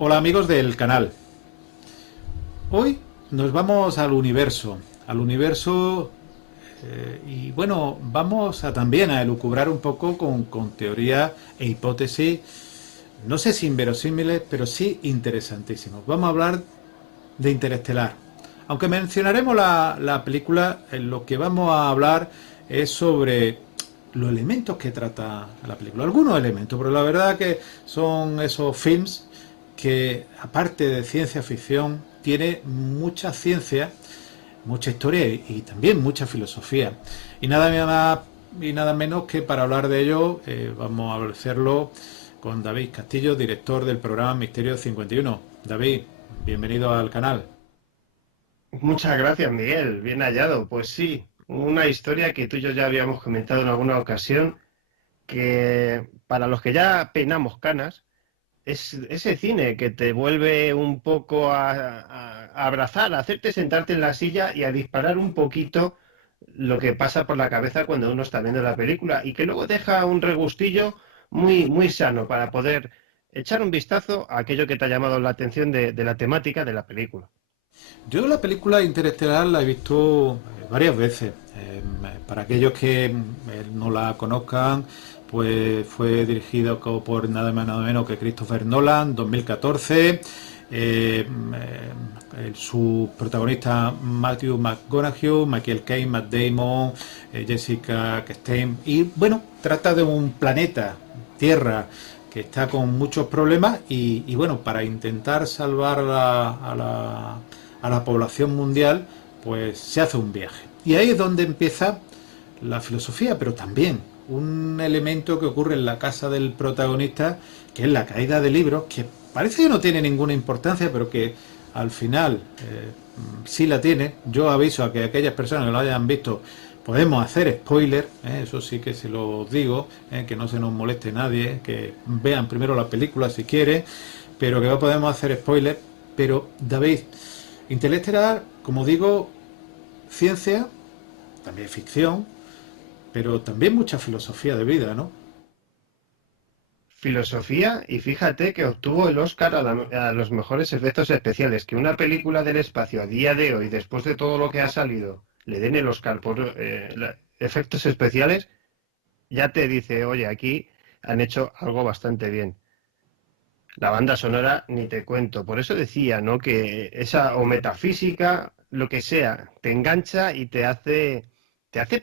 Hola amigos del canal. Hoy nos vamos al universo y bueno, vamos a también a elucubrar un poco con teoría e hipótesis, no sé si inverosímiles, pero sí interesantísimos. Vamos a hablar de Interestelar. Aunque mencionaremos la película, en lo que vamos a hablar es sobre los elementos que trata la película. Algunos elementos, pero la verdad que son esos films que, aparte de ciencia ficción, tiene mucha ciencia, mucha historia y también mucha filosofía. Y nada más y nada menos que para hablar de ello vamos a hacerlo con David Castillo, director del programa Misterio 51. David, bienvenido al canal. Muchas gracias, Miguel. Bien hallado. Pues sí, una historia que tú y yo ya habíamos comentado en alguna ocasión, que para los que ya peinamos canas, es ese cine que te vuelve un poco a abrazar, a hacerte sentarte en la silla y a disparar un poquito lo que pasa por la cabeza cuando uno está viendo la película y que luego deja un regustillo muy sano para poder echar un vistazo a aquello que te ha llamado la atención de la temática de la película. Yo la película Interestelar la he visto varias veces. Para aquellos que no la conozcan, pues fue dirigido por nada más nada menos que Christopher Nolan, 2014. Su protagonista Matthew McConaughey, Michael Caine, Matt Damon, Jessica Chastain. Y bueno, trata de un planeta, Tierra, que está con muchos problemas y bueno, para intentar salvar a la población mundial, pues se hace un viaje. Y ahí es donde empieza la filosofía, pero también un elemento que ocurre en la casa del protagonista, que es la caída de libros, que parece que no tiene ninguna importancia, pero que al final sí la tiene. Yo aviso a que aquellas personas que lo hayan visto podemos hacer spoiler, eso sí que se lo digo, que no se nos moleste nadie, que vean primero la película si quieren, pero que no podemos hacer spoiler. Pero David, Interestelar, como digo, ciencia, también ficción, pero también mucha filosofía de vida, ¿no? Filosofía, y fíjate que obtuvo el Oscar a los mejores efectos especiales. Que una película del espacio a día de hoy, después de todo lo que ha salido, le den el Oscar por efectos especiales, ya te dice, oye, aquí han hecho algo bastante bien. La banda sonora, ni te cuento. Por eso decía, ¿no? Que esa o metafísica, lo que sea, te engancha y te hace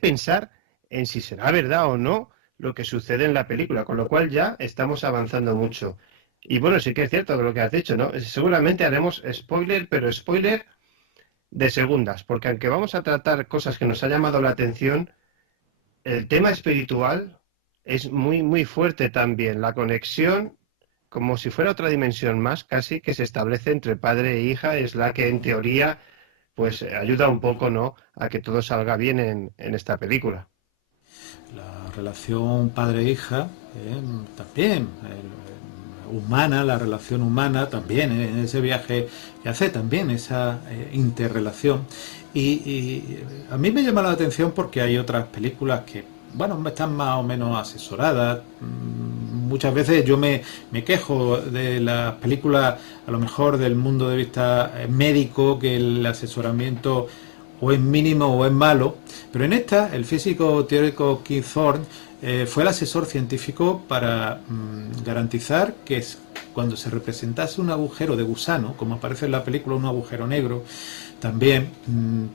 pensar en si será verdad o no lo que sucede en la película, con lo cual ya estamos avanzando mucho. Y bueno, sí que es cierto lo que has dicho, ¿no? Seguramente haremos spoiler, pero spoiler de segundas, porque aunque vamos a tratar cosas que nos ha llamado la atención, el tema espiritual es muy fuerte también. La conexión, como si fuera otra dimensión más, casi que se establece entre padre e hija, es la que en teoría pues ayuda un poco, ¿no? A que todo salga bien en esta película. La relación padre-hija, también, humana, la relación humana, también, en ese viaje que hace, también esa interrelación. A mí me llama la atención porque hay otras películas que, bueno, están más o menos asesoradas. Muchas veces me quejo de las películas, a lo mejor del mundo de vista médico, que el asesoramiento o es mínimo o es malo, pero en esta el físico teórico Keith Thorne fue el asesor científico para garantizar que cuando se representase un agujero de gusano, como aparece en la película un agujero negro, también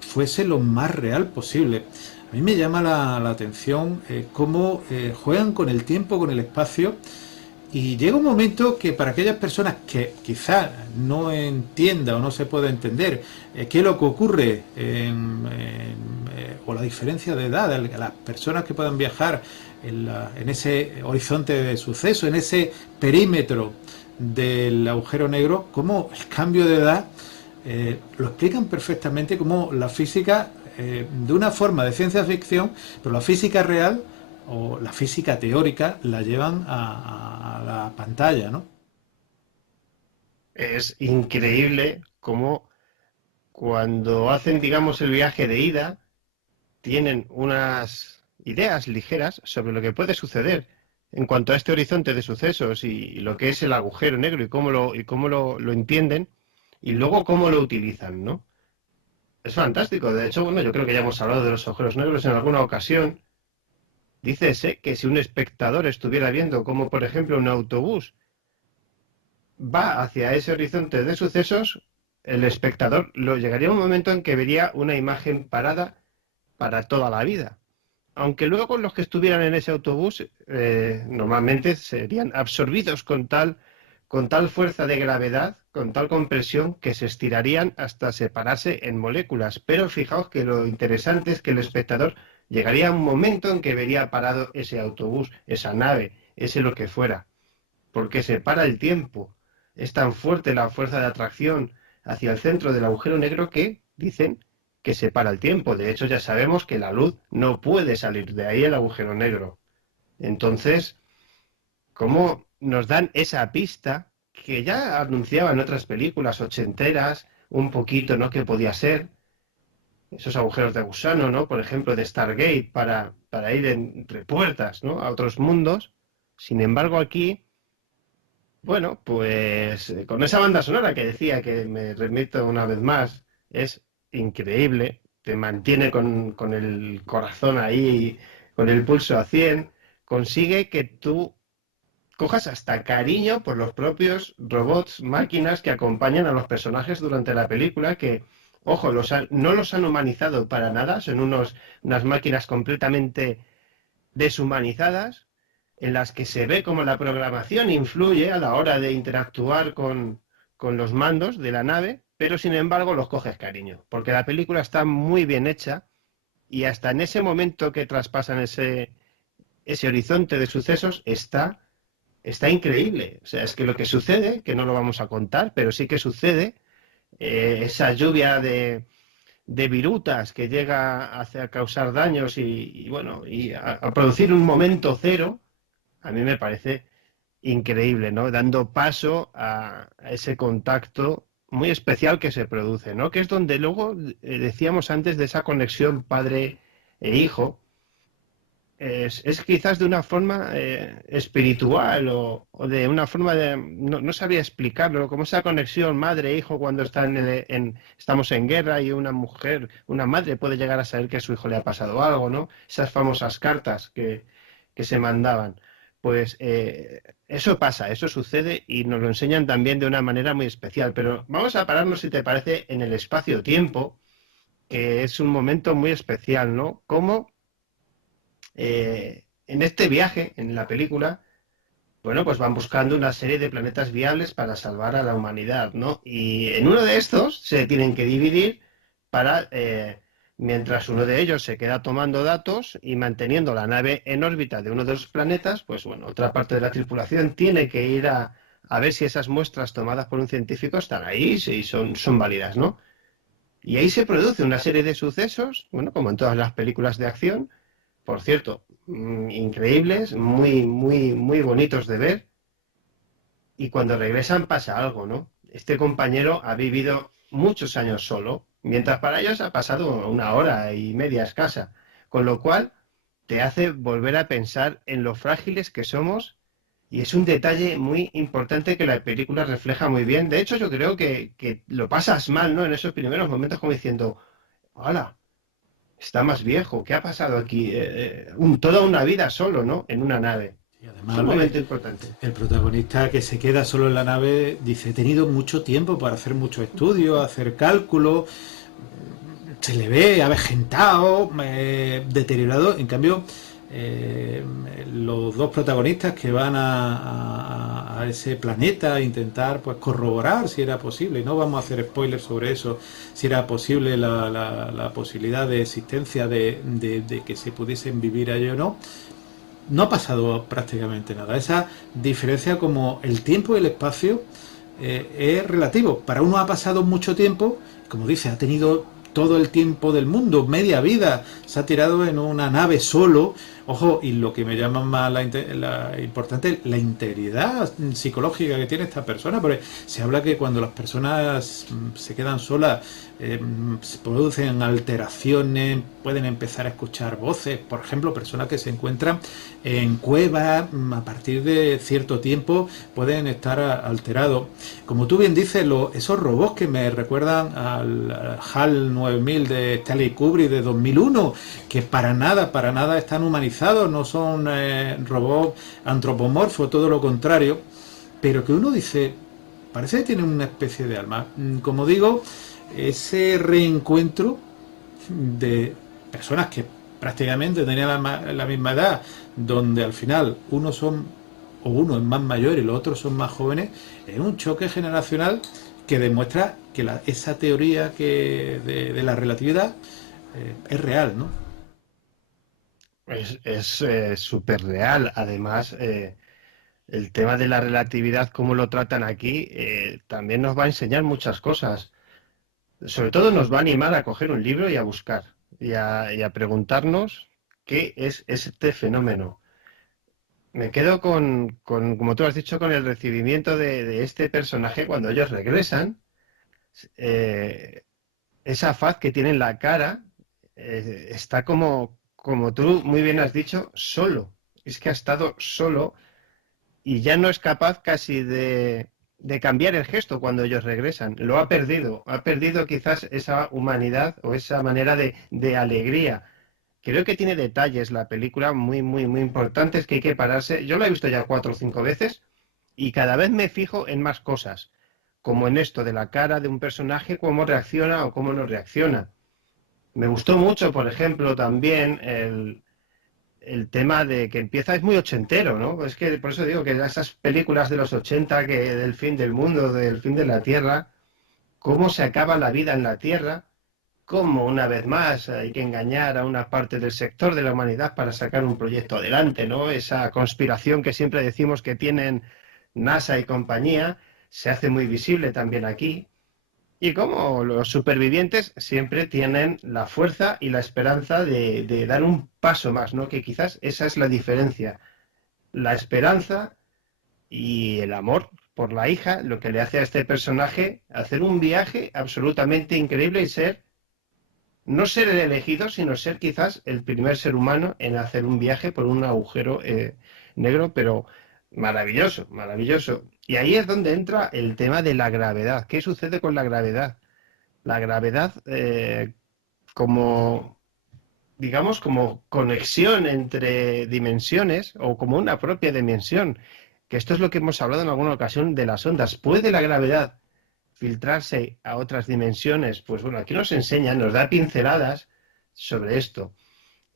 fuese lo más real posible. A mí me llama la atención cómo juegan con el tiempo, con el espacio, y llega un momento que para aquellas personas que quizá no entienda o no se pueda entender qué es lo que ocurre o la diferencia de edad de las personas que puedan viajar en ese horizonte de suceso, en ese perímetro del agujero negro, cómo el cambio de edad lo explican perfectamente, como la física, de una forma de ciencia ficción, pero la física real o la física teórica la llevan a la pantalla, ¿no? Es increíble cómo cuando hacen, digamos, el viaje de ida, tienen unas ideas ligeras sobre lo que puede suceder, en cuanto a este horizonte de sucesos y lo que es el agujero negro y cómo lo entienden y luego cómo lo utilizan, ¿no? Es fantástico. De hecho, bueno, yo creo que ya hemos hablado de los agujeros negros en alguna ocasión. Dícese que si un espectador estuviera viendo cómo, por ejemplo, un autobús va hacia ese horizonte de sucesos, el espectador llegaría un momento en que vería una imagen parada para toda la vida. Aunque luego los que estuvieran en ese autobús normalmente serían absorbidos con tal fuerza de gravedad, con tal compresión, que se estirarían hasta separarse en moléculas. Pero fijaos que lo interesante es que el espectador llegaría a un momento en que vería parado ese autobús, esa nave, ese lo que fuera, porque se para el tiempo. Es tan fuerte la fuerza de atracción hacia el centro del agujero negro que, dicen, que separa el tiempo. De hecho, ya sabemos que la luz no puede salir de ahí el agujero negro. Entonces, ¿cómo nos dan esa pista que ya anunciaban otras películas ochenteras, un poquito, ¿no? Que podía ser esos agujeros de gusano, ¿no? Por ejemplo, de Stargate para ir entre puertas, ¿no? A otros mundos. Sin embargo, aquí, bueno, pues con esa banda sonora que decía, que me remito una vez más, es increíble, te mantiene con el corazón ahí, con el pulso a 100, consigue que tú cojas hasta cariño por los propios robots, máquinas que acompañan a los personajes durante la película, que, ojo, no los han humanizado para nada, son unas máquinas completamente deshumanizadas, en las que se ve cómo la programación influye a la hora de interactuar con los mandos de la nave, pero sin embargo los coges cariño, porque la película está muy bien hecha y hasta en ese momento que traspasan ese horizonte de sucesos está increíble. O sea, es que lo que sucede, que no lo vamos a contar, pero sí que sucede, esa lluvia de virutas que llega a causar daños bueno, y a producir un momento cero, a mí me parece increíble, ¿no? Dando paso a ese contacto muy especial que se produce, ¿no? Que es donde luego decíamos antes de esa conexión padre e hijo, es quizás de una forma espiritual o de una forma de... No sabía explicarlo, como esa conexión madre-hijo cuando estamos en guerra y una mujer, una madre puede llegar a saber que a su hijo le ha pasado algo, ¿no? Esas famosas cartas que se mandaban. Pues eso pasa, eso sucede y nos lo enseñan también de una manera muy especial. Pero vamos a pararnos, si te parece, en el espacio-tiempo, que es un momento muy especial, ¿no? Cómo en este viaje, en la película, bueno, pues van buscando una serie de planetas viables para salvar a la humanidad, ¿no? Y en uno de estos se tienen que dividir para, mientras uno de ellos se queda tomando datos y manteniendo la nave en órbita de uno de los planetas, pues bueno, otra parte de la tripulación tiene que ir a ver si esas muestras tomadas por un científico están ahí, si son válidas, ¿no? Y ahí se produce una serie de sucesos, bueno, como en todas las películas de acción, por cierto, increíbles, muy, muy, muy bonitos de ver. Y cuando regresan pasa algo, ¿no? Este compañero ha vivido muchos años solo, mientras para ellos ha pasado una hora y media escasa, con lo cual te hace volver a pensar en lo frágiles que somos y es un detalle muy importante que la película refleja muy bien. De hecho, yo creo que lo pasas mal, ¿no? En esos primeros momentos como diciendo, hola, está más viejo, ¿qué ha pasado aquí? Toda una vida solo, ¿no? En una nave. Y Es además un momento importante. el protagonista que se queda solo en la nave dice, he tenido mucho tiempo para hacer muchos estudios, hacer cálculos, se le ve avejentado, deteriorado. En cambio, los dos protagonistas que van a ese planeta a intentar pues corroborar si era posible, y no vamos a hacer spoilers sobre eso, si era posible la posibilidad de existencia de que se pudiesen vivir allí o no, no ha pasado prácticamente nada. Esa diferencia, como el tiempo y el espacio es relativo. Para uno ha pasado mucho tiempo, como dice, ha tenido todo el tiempo del mundo, media vida, se ha tirado en una nave solo, Ojo, y lo que me llama más importante, la integridad psicológica que tiene esta persona, porque se habla que cuando las personas se quedan solas, se producen alteraciones, pueden empezar a escuchar voces, por ejemplo, personas que se encuentran en cuevas, a partir de cierto tiempo pueden estar alterados. Como tú bien dices, esos robots que me recuerdan al HAL 9000 de Stanley Kubrick de 2001, que para nada están humanizados, no son robots antropomorfos, todo lo contrario, pero que uno dice, parece que tienen una especie de alma. Como digo, ese reencuentro de personas que prácticamente tenían la misma edad, donde al final uno es más mayor y los otros son más jóvenes, es un choque generacional que demuestra que esa teoría de la relatividad es real, ¿no? Es súper real. Además, el tema de la relatividad, como lo tratan aquí, también nos va a enseñar muchas cosas. Sobre todo nos va a animar a coger un libro y a buscar y a preguntarnos qué es este fenómeno. Me quedo como tú has dicho, con el recibimiento de este personaje cuando ellos regresan. eh, Esa faz que tiene en la cara está como tú muy bien has dicho, solo. Es que ha estado solo y ya no es capaz casi de cambiar el gesto cuando ellos regresan. Lo ha perdido quizás esa humanidad o esa manera de alegría. Creo que tiene detalles la película muy, muy, muy importantes que hay que pararse. Yo la he visto ya 4 o 5 veces y cada vez me fijo en más cosas, como en esto de la cara de un personaje, cómo reacciona o cómo no reacciona. Me gustó mucho, por ejemplo, también el tema de que empieza, es muy ochentero, ¿no? Es que por eso digo que esas películas de los 80, que del fin del mundo, del fin de la Tierra, cómo se acaba la vida en la Tierra, cómo una vez más hay que engañar a una parte del sector de la humanidad para sacar un proyecto adelante, ¿no? Esa conspiración que siempre decimos que tienen NASA y compañía, se hace muy visible también aquí. Y como los supervivientes siempre tienen la fuerza y la esperanza de dar un paso más, ¿no? Que quizás esa es la diferencia. La esperanza y el amor por la hija, lo que le hace a este personaje hacer un viaje absolutamente increíble y no ser el elegido, sino ser quizás el primer ser humano en hacer un viaje por un agujero negro, pero maravilloso, maravilloso. Y ahí es donde entra el tema de la gravedad. ¿Qué sucede con la gravedad? La gravedad como, digamos, como conexión entre dimensiones o como una propia dimensión, que esto es lo que hemos hablado en alguna ocasión de las ondas. ¿Puede la gravedad filtrarse a otras dimensiones? Pues bueno, aquí nos enseñan, nos da pinceladas sobre esto.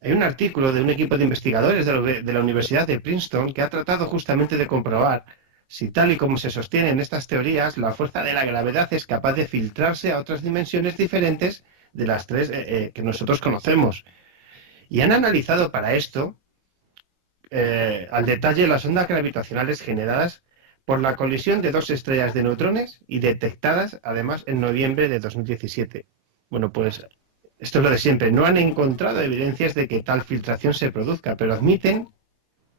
Hay un artículo de un equipo de investigadores de la Universidad de Princeton que ha tratado justamente de comprobar si tal y como se sostienen estas teorías, la fuerza de la gravedad es capaz de filtrarse a otras dimensiones diferentes de las tres que nosotros conocemos. Y han analizado para esto al detalle las ondas gravitacionales generadas por la colisión de dos estrellas de neutrones y detectadas además en noviembre de 2017. Bueno, pues esto es lo de siempre. No han encontrado evidencias de que tal filtración se produzca, pero admiten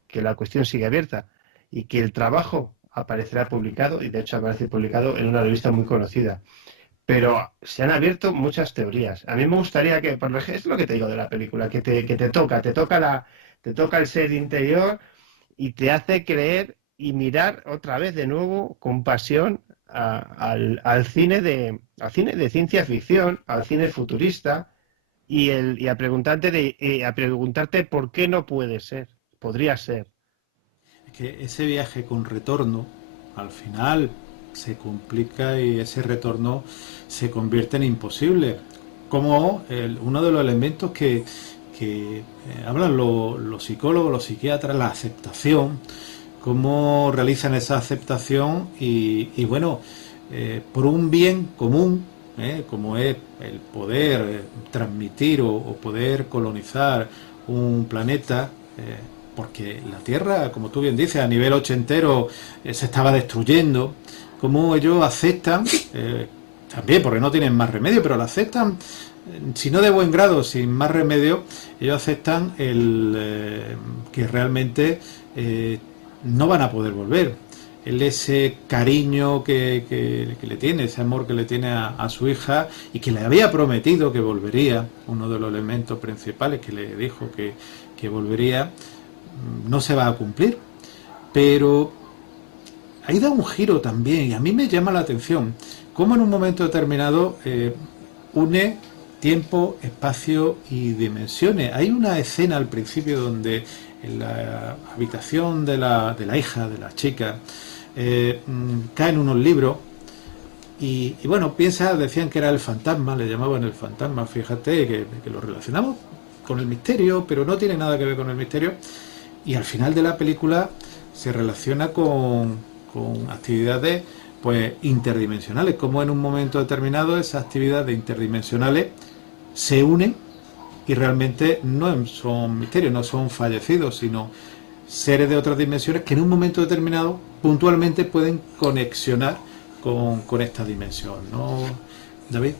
que la cuestión sigue abierta y que el trabajo aparecerá publicado, y de hecho aparece publicado en una revista muy conocida. Pero se han abierto muchas teorías. A mí me gustaría que, por ejemplo, es lo que te digo de la película, que te toca el ser interior y te hace creer y mirar otra vez de nuevo con pasión al cine de ciencia ficción, al cine futurista y a preguntarte por qué no puede ser, podría ser. Que ese viaje con retorno, al final se complica y ese retorno se convierte en imposible. Como uno de los elementos que hablan los psicólogos, los psiquiatras, la aceptación, cómo realizan esa aceptación y bueno, por un bien común, como es el poder transmitir o poder colonizar un planeta, porque la Tierra, como tú bien dices, a nivel ochentero se estaba destruyendo, como ellos aceptan, también porque no tienen más remedio, pero la aceptan si no de buen grado, sin más remedio, ellos aceptan que realmente no van a poder volver. Ese cariño que le tiene, ese amor que le tiene a su hija y que le había prometido que volvería, uno de los elementos principales que le dijo que volvería, no se va a cumplir. Pero ahí da un giro también y a mí me llama la atención cómo en un momento determinado une tiempo, espacio y dimensiones. Hay una escena al principio donde en la habitación de la hija, de la chica, caen unos libros y bueno, decían que era el fantasma, le llamaban el fantasma, fíjate que lo relacionamos con el misterio, pero no tiene nada que ver con el misterio. Y al final de la película se relaciona con actividades pues interdimensionales, como en un momento determinado esas actividades interdimensionales se unen y realmente no son misterios, no son fallecidos, sino seres de otras dimensiones que en un momento determinado puntualmente pueden conexionar con esta dimensión, ¿no, David?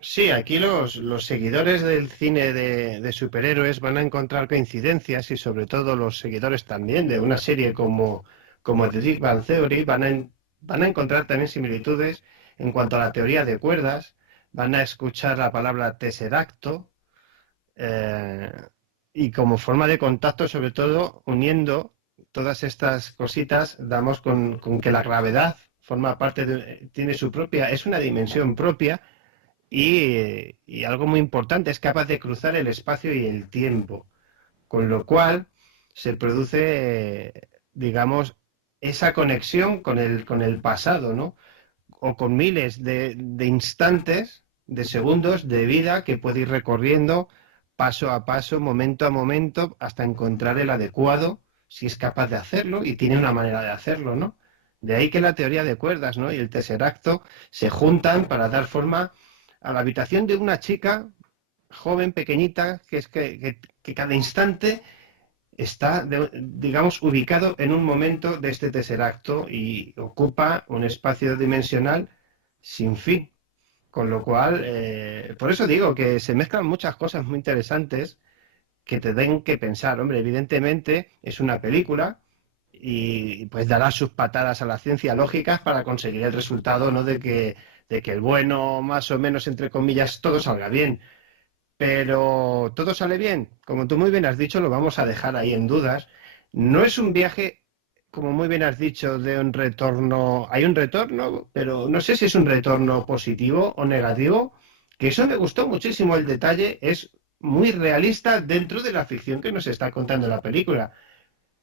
Sí, aquí los seguidores del cine de superhéroes van a encontrar coincidencias y sobre todo los seguidores también de una serie como The Big Bang Theory van a encontrar también similitudes en cuanto a la teoría de cuerdas, van a escuchar la palabra tesseracto eh, y como forma de contacto, sobre todo uniendo todas estas cositas, damos con que la gravedad forma parte tiene su propia, es una dimensión propia y algo muy importante, es capaz de cruzar el espacio y el tiempo, con lo cual se produce, digamos, esa conexión con el pasado, ¿no? O con miles de instantes, de segundos de vida que puede ir recorriendo paso a paso, momento a momento, hasta encontrar el adecuado, si es capaz de hacerlo, y tiene una manera de hacerlo, ¿no? De ahí que la teoría de cuerdas, ¿no? Y el tesseracto se juntan para dar forma a la habitación de una chica joven, pequeñita, que es que cada instante está, digamos, ubicado en un momento de este tesseracto y ocupa un espacio dimensional sin fin. Con lo cual, por eso digo que se mezclan muchas cosas muy interesantes que te den que pensar. Hombre, evidentemente es una película y pues dará sus patadas a la ciencia lógicas para conseguir el resultado, ¿no? De que el bueno, más o menos, entre comillas, todo salga bien. Pero todo sale bien. Como tú muy bien has dicho, lo vamos a dejar ahí en dudas. No es un viaje, como muy bien has dicho, de un retorno. Hay un retorno, pero no sé si es un retorno positivo o negativo. Que eso me gustó muchísimo el detalle. Es muy realista dentro de la ficción que nos está contando la película.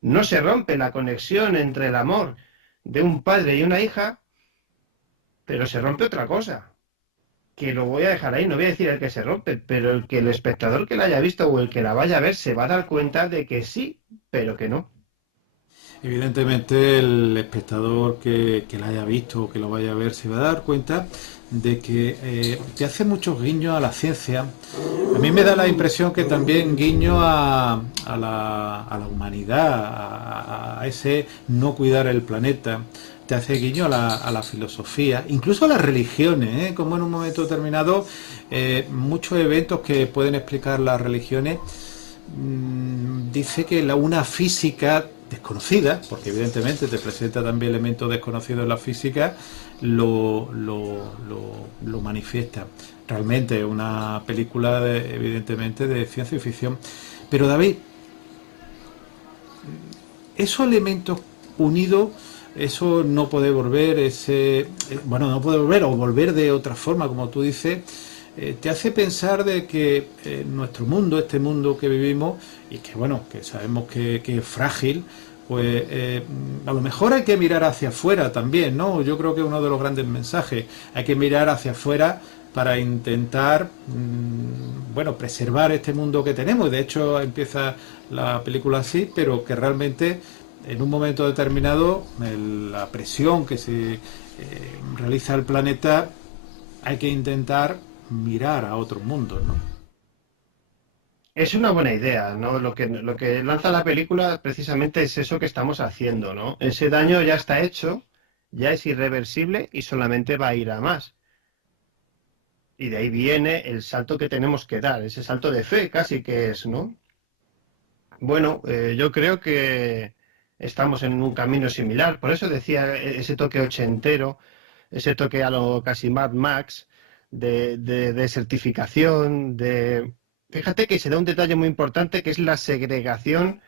No se rompe la conexión entre el amor de un padre y una hija, pero se rompe otra cosa que lo voy a dejar ahí, no voy a decir el que se rompe, pero el que el espectador que la haya visto o el que la vaya a ver se va a dar cuenta de que sí, pero que no. Evidentemente el espectador que la haya visto o que lo vaya a ver se va a dar cuenta de que te hace muchos guiños a la ciencia. A mí me da la impresión que también guiño a la humanidad, a ese no cuidar el planeta. Te hace guiño a la filosofía, incluso a las religiones, ¿eh? Como en un momento determinado muchos eventos que pueden explicar las religiones dice que una física desconocida, porque evidentemente te presenta también elementos desconocidos en la física, lo manifiesta. Realmente es una película evidentemente de ciencia ficción. Pero David, esos elementos unidos, eso no puede volver, bueno, no puede volver o volver de otra forma, como tú dices, te hace pensar de que nuestro mundo, este mundo que vivimos, y que bueno, que sabemos que es frágil, pues a lo mejor hay que mirar hacia afuera también, ¿no? Yo creo que uno de los grandes mensajes, hay que mirar hacia afuera para intentar, bueno, preservar este mundo que tenemos. Y de hecho empieza la película así, pero que realmente en un momento determinado la presión que se realiza el planeta hay que intentar mirar a otros mundos, ¿no? Es una buena idea, ¿no? Lo que lanza la película precisamente es eso que estamos haciendo, ¿no? Ese daño ya está hecho, ya es irreversible y solamente va a ir a más. Y de ahí viene el salto que tenemos que dar, ese salto de fe casi que es, ¿no? Bueno, yo creo que estamos en un camino similar. Por eso decía ese toque ochentero, ese toque a lo casi Mad Max, de certificación, de... Fíjate que se da un detalle muy importante que es la segregación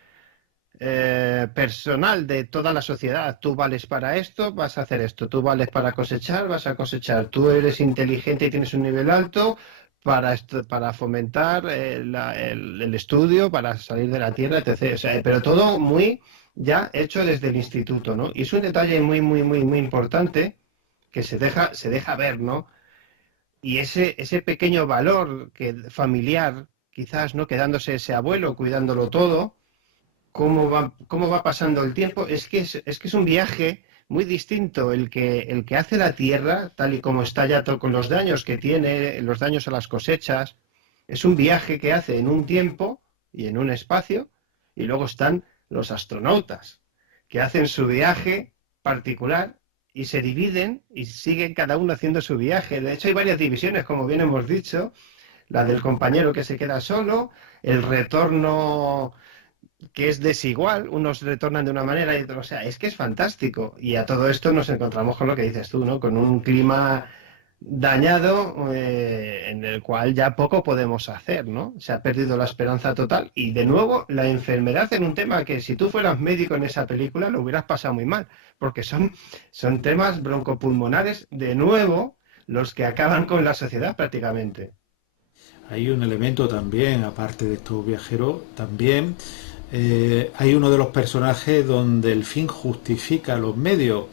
personal de toda la sociedad. Tú vales para esto, vas a hacer esto. Tú vales para cosechar, vas a cosechar. Tú eres inteligente y tienes un nivel alto para fomentar el estudio, para salir de la tierra, etc. O sea, pero todo muy ya hecho desde el instituto, ¿no? Y es un detalle muy, muy, muy, muy importante que se deja ver, ¿no? Y ese pequeño valor familiar, quizás, ¿no? Quedándose ese abuelo, cuidándolo todo, cómo va pasando el tiempo, es que es un viaje muy distinto el que hace la tierra, tal y como está ya con los daños que tiene, los daños a las cosechas. Es un viaje que hace en un tiempo y en un espacio, y luego están los astronautas, que hacen su viaje particular y se dividen y siguen cada uno haciendo su viaje. De hecho, hay varias divisiones, como bien hemos dicho, la del compañero que se queda solo, el retorno que es desigual, unos retornan de una manera y otros, o sea, es que es fantástico. Y a todo esto nos encontramos con lo que dices tú, ¿no? Con un clima dañado en el cual ya poco podemos hacer, ¿no? Se ha perdido la esperanza total y de nuevo la enfermedad en un tema que si tú fueras médico en esa película lo hubieras pasado muy mal, porque son temas broncopulmonares de nuevo los que acaban con la sociedad prácticamente. Hay un elemento también, aparte de estos viajeros, también hay uno de los personajes donde el fin justifica los medios.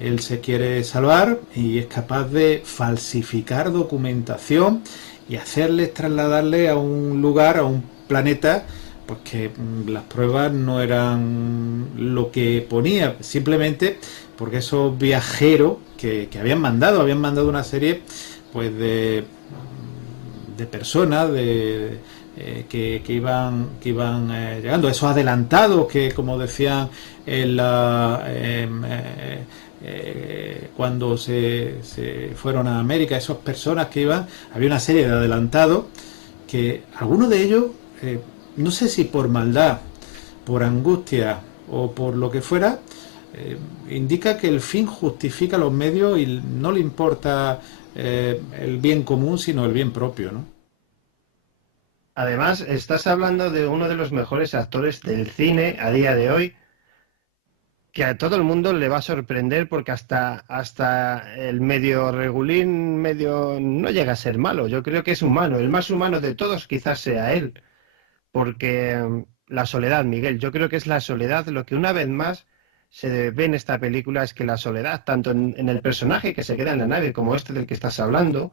Él se quiere salvar y es capaz de falsificar documentación y hacerles trasladarle a un lugar, a un planeta, pues que las pruebas no eran lo que ponía, simplemente porque esos viajeros que habían mandado una serie pues de personas que iban llegando, esos adelantados que, como decían en cuando se fueron a América, esas personas que iban, había una serie de adelantados que algunos de ellos, no sé si por maldad, por angustia o por lo que fuera, indica que el fin justifica los medios y no le importa el bien común, sino el bien propio, ¿no? Además, estás hablando de uno de los mejores actores del cine a día de hoy, que a todo el mundo le va a sorprender porque hasta el medio regulín, medio no llega a ser malo. Yo creo que es humano. El más humano de todos quizás sea él. Porque la soledad, Miguel, yo creo que es la soledad lo que una vez más se ve en esta película, es que la soledad, tanto en el personaje que se queda en la nave como este del que estás hablando,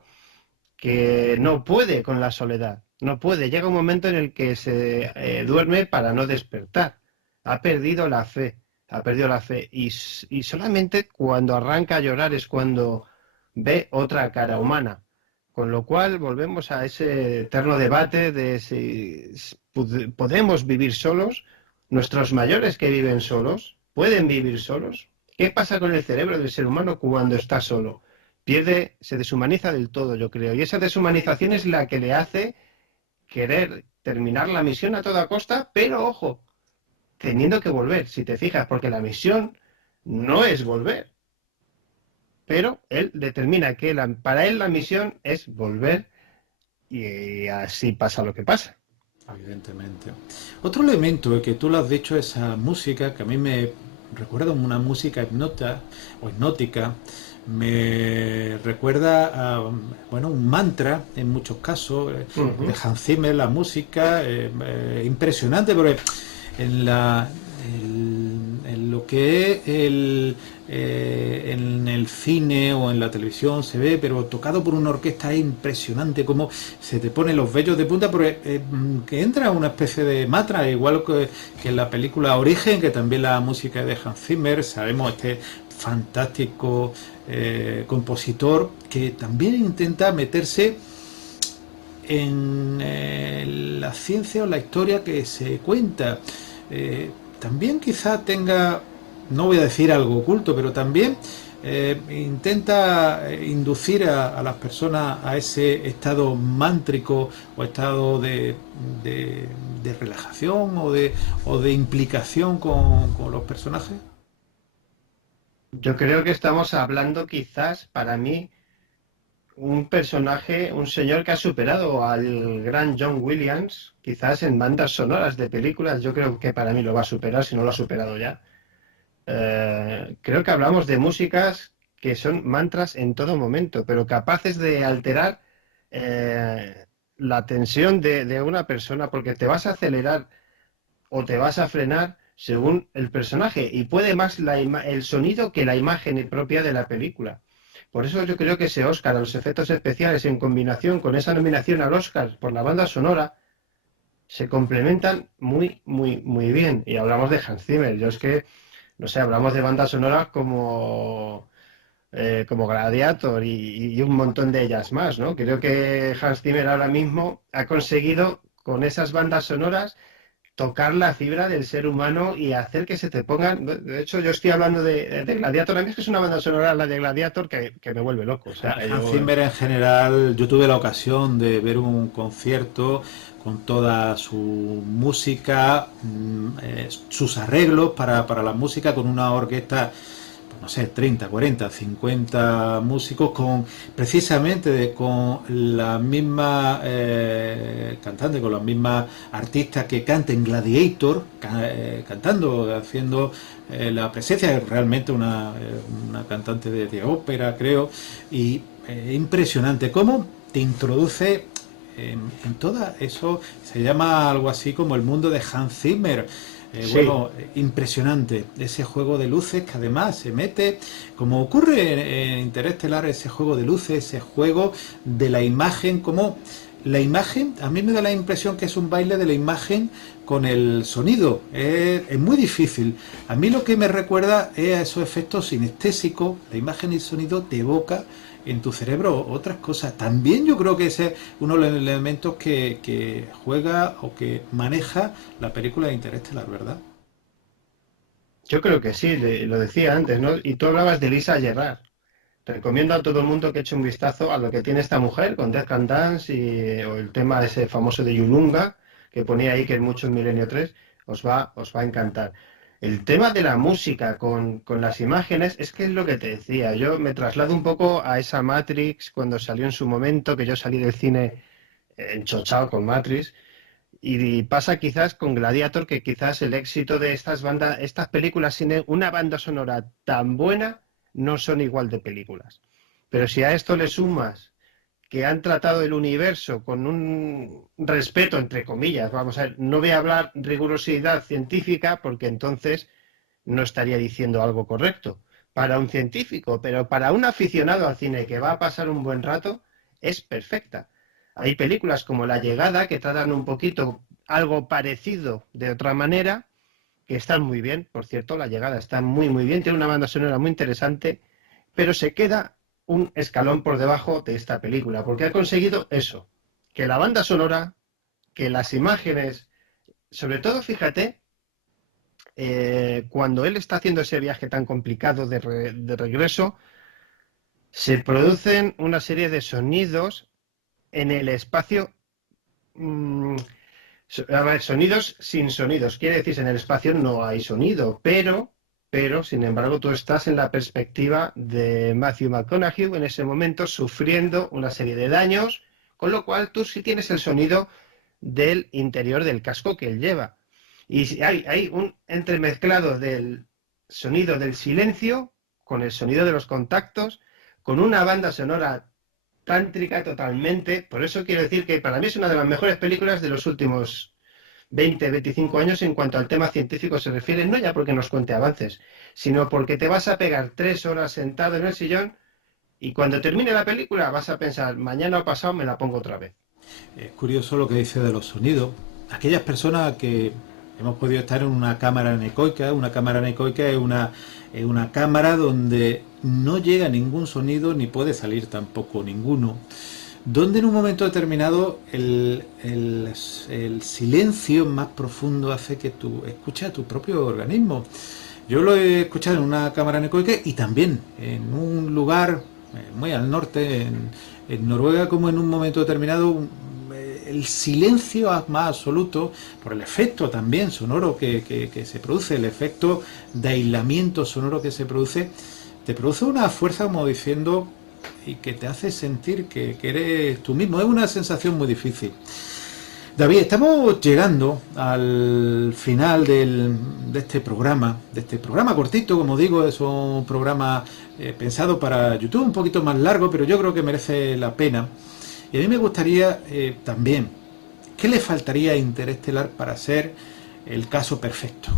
que no puede con la soledad, no puede. Llega un momento en el que se duerme para no despertar. Ha perdido la fe, ha perdido la fe. Y solamente cuando arranca a llorar es cuando ve otra cara humana. Con lo cual volvemos a ese eterno debate de si podemos vivir solos, nuestros mayores que viven solos, pueden vivir solos. ¿Qué pasa con el cerebro del ser humano cuando está solo? Se deshumaniza del todo, yo creo. Y esa deshumanización es la que le hace querer terminar la misión a toda costa, pero ojo, teniendo que volver, si te fijas, porque la misión no es volver, pero él determina que para él la misión es volver y así pasa lo que pasa. Evidentemente. Otro elemento que tú lo has dicho, esa música que a mí me recuerda una música hipnótica, me recuerda a, bueno, un mantra en muchos casos, de Ujú. Hans Zimmer, la música, impresionante, porque en en lo que es en el cine o en la televisión se ve, pero tocado por una orquesta es impresionante cómo se te ponen los vellos de punta, porque que entra una especie de mantra, igual que en la película Origen, que también la música es de Hans Zimmer, sabemos este fantástico compositor que también intenta meterse en la ciencia o la historia que se cuenta. También quizá tenga, no voy a decir algo oculto, pero también intenta inducir a las personas a ese estado mántrico o estado de relajación o de implicación con los personajes. Yo creo que estamos hablando quizás, para mí, un personaje, un señor que ha superado al gran John Williams, quizás en bandas sonoras de películas. Yo creo que para mí lo va a superar, si no lo ha superado ya. Creo que hablamos de músicas que son mantras en todo momento, pero capaces de alterar la tensión de una persona, porque te vas a acelerar o te vas a frenar según el personaje, y puede más el sonido que la imagen propia de la película. Por eso yo creo que ese Oscar a los efectos especiales, en combinación con esa nominación al Oscar por la banda sonora, se complementan muy, muy, muy bien. Y hablamos de Hans Zimmer. Yo es que, no sé, hablamos de bandas sonoras como Gladiator y un montón de ellas más, ¿no? Creo que Hans Zimmer ahora mismo ha conseguido con esas bandas sonoras tocar la fibra del ser humano y hacer que se te pongan. De hecho, yo estoy hablando de Gladiator. A mí es que es una banda sonora, la de Gladiator, que me vuelve loco. O sea, Hans Zimmer en general, yo tuve la ocasión de ver un concierto con toda su música, sus arreglos para la música, con una orquesta, pues no sé, 30, 40, 50 músicos, con precisamente con la misma cantante, con la misma artista que canta en Gladiator, cantando, haciendo la presencia, es realmente una cantante de ópera, creo, y impresionante cómo te introduce en todo eso. Se llama algo así como el mundo de Hans Zimmer. sí. Bueno, impresionante ese juego de luces que además se mete, como ocurre en Interestelar, ese juego de luces, ese juego de la imagen, como la imagen, a mí me da la impresión que es un baile de la imagen con el sonido. Es muy difícil. A mí lo que me recuerda es a esos efectos sinestésicos, la imagen y el sonido te evoca en tu cerebro otras cosas. También yo creo que ese es uno de los elementos que juega o que maneja la película de Interestelar, ¿verdad? Yo creo que sí, lo decía antes, ¿no? Y tú hablabas de Lisa Gerrard. Recomiendo a todo el mundo que eche un vistazo a lo que tiene esta mujer con Death Can Dance o el tema ese famoso de Yulunga, que ponía ahí que es mucho en Milenio 3. Os va a encantar. El tema de la música con las imágenes, es que es lo que te decía. Yo me traslado un poco a esa Matrix cuando salió en su momento, que yo salí del cine enchochado con Matrix. Y pasa quizás con Gladiator, que quizás el éxito de estas bandas, estas películas sin una banda sonora tan buena, no son igual de películas. Pero si a esto le sumas que han tratado el universo con un respeto, entre comillas, vamos a ver, no voy a hablar rigurosidad científica porque entonces no estaría diciendo algo correcto para un científico, pero para un aficionado al cine que va a pasar un buen rato, es perfecta. Hay películas como La Llegada que tratan un poquito algo parecido de otra manera, que están muy bien. Por cierto, La Llegada está muy, muy bien, tiene una banda sonora muy interesante, pero se queda un escalón por debajo de esta película, porque ha conseguido eso, que la banda sonora, que las imágenes, sobre todo, fíjate, cuando él está haciendo ese viaje tan complicado de regreso, se producen una serie de sonidos en el espacio. mm, a ver, sonidos sin sonidos. Quiere decir, en el espacio no hay sonido, pero, sin embargo, tú estás en la perspectiva de Matthew McConaughey en ese momento sufriendo una serie de daños, con lo cual tú sí tienes el sonido del interior del casco que él lleva. Y si hay un entremezclado del sonido del silencio con el sonido de los contactos, con una banda sonora tántrica totalmente. Por eso quiero decir que para mí es una de las mejores películas de los últimos 20, 25 años en cuanto al tema científico se refiere, no ya porque nos cuente avances, sino porque te vas a pegar 3 horas sentado en el sillón y cuando termine la película vas a pensar, mañana o pasado me la pongo otra vez. Es curioso lo que dice de los sonidos. Aquellas personas que hemos podido estar en una cámara anecoica es una cámara donde no llega ningún sonido ni puede salir tampoco ninguno, donde en un momento determinado el silencio más profundo hace que tú escuches a tu propio organismo. Yo lo he escuchado en una cámara anecoica y también en un lugar muy al norte, en Noruega, como en un momento determinado el silencio más absoluto, por el efecto también sonoro que se produce, el efecto de aislamiento sonoro que se produce, te produce una fuerza como diciendo y que te hace sentir que eres tú mismo. Es una sensación muy difícil. David, estamos llegando al final de este programa cortito, como digo, es un programa pensado para YouTube, un poquito más largo, pero yo creo que merece la pena. Y a mí me gustaría también, ¿qué le faltaría a Interestelar para ser el caso perfecto?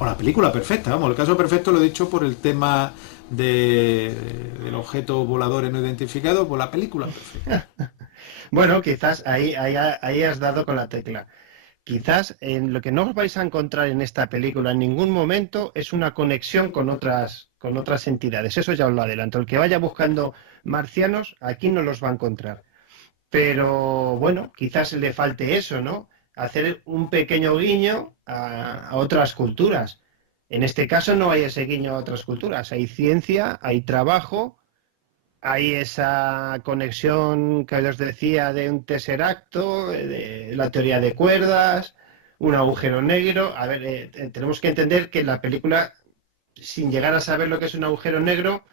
O la película perfecta, vamos, el caso perfecto lo he dicho por el tema del objeto volador no identificado, por la película perfecta. Bueno, quizás ahí has dado con la tecla. Quizás en lo que no os vais a encontrar en esta película en ningún momento es una conexión con otras entidades. Eso ya os lo adelanto. El que vaya buscando marcianos, aquí no los va a encontrar. Pero bueno, quizás le falte eso, ¿no? Hacer un pequeño guiño a otras culturas. En este caso no hay ese guiño a otras culturas. Hay ciencia, hay trabajo, hay esa conexión que os decía de un tesseracto, de la teoría de cuerdas, un agujero negro. A ver, tenemos que entender que la película, sin llegar a saber lo que es un agujero negro,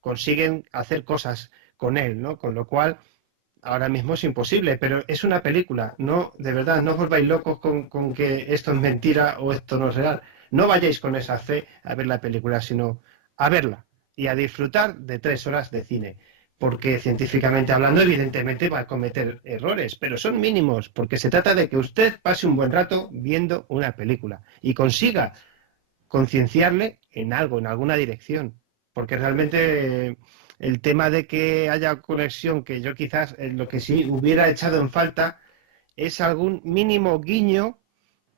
consiguen hacer cosas con él, ¿no? Con lo cual ahora mismo es imposible, pero es una película, no, de verdad, no os volváis locos con que esto es mentira o esto no es real. No vayáis con esa fe a ver la película, sino a verla y a disfrutar de 3 horas de cine. Porque científicamente hablando, evidentemente va a cometer errores, pero son mínimos, porque se trata de que usted pase un buen rato viendo una película y consiga concienciarle en algo, en alguna dirección. Porque realmente el tema de que haya conexión, que yo quizás lo que sí hubiera echado en falta es algún mínimo guiño,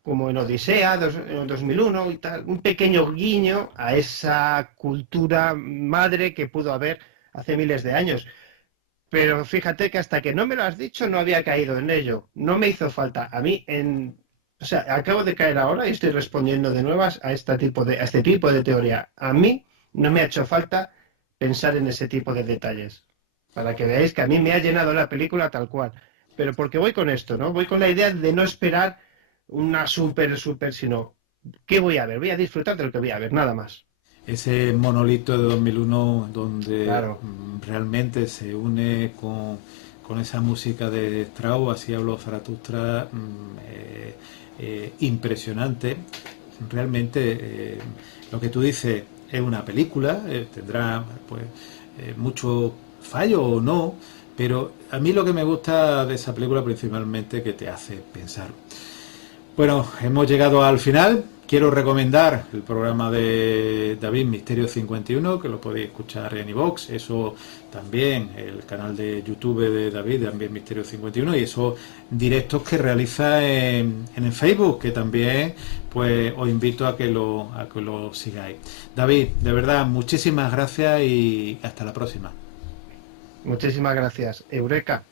como en Odisea, en 2001 y tal, un pequeño guiño a esa cultura madre que pudo haber hace miles de años. Pero fíjate que hasta que no me lo has dicho no había caído en ello. No me hizo falta. A mí, o sea, acabo de caer ahora y estoy respondiendo de nuevas a este tipo de teoría. A mí no me ha hecho falta pensar en ese tipo de detalles. Para que veáis que a mí me ha llenado la película tal cual. Pero porque voy con esto, ¿no? Voy con la idea de no esperar una súper, sino ¿qué voy a ver? Voy a disfrutar de lo que voy a ver, nada más. Ese monolito de 2001 donde Claro. realmente se une con esa música de Strauss, así habló Zaratustra, impresionante. Realmente lo que tú dices es una película, tendrá pues mucho fallo o no, pero a mí lo que me gusta de esa película principalmente que te hace pensar. Bueno, hemos llegado al final. Quiero recomendar el programa de David Misterio 51, que lo podéis escuchar en iVoox. Eso también, el canal de YouTube de David, también Misterio 51, y esos directos que realiza en el Facebook, que también pues os invito a que lo sigáis. David, de verdad, muchísimas gracias y hasta la próxima. Muchísimas gracias. Eureka.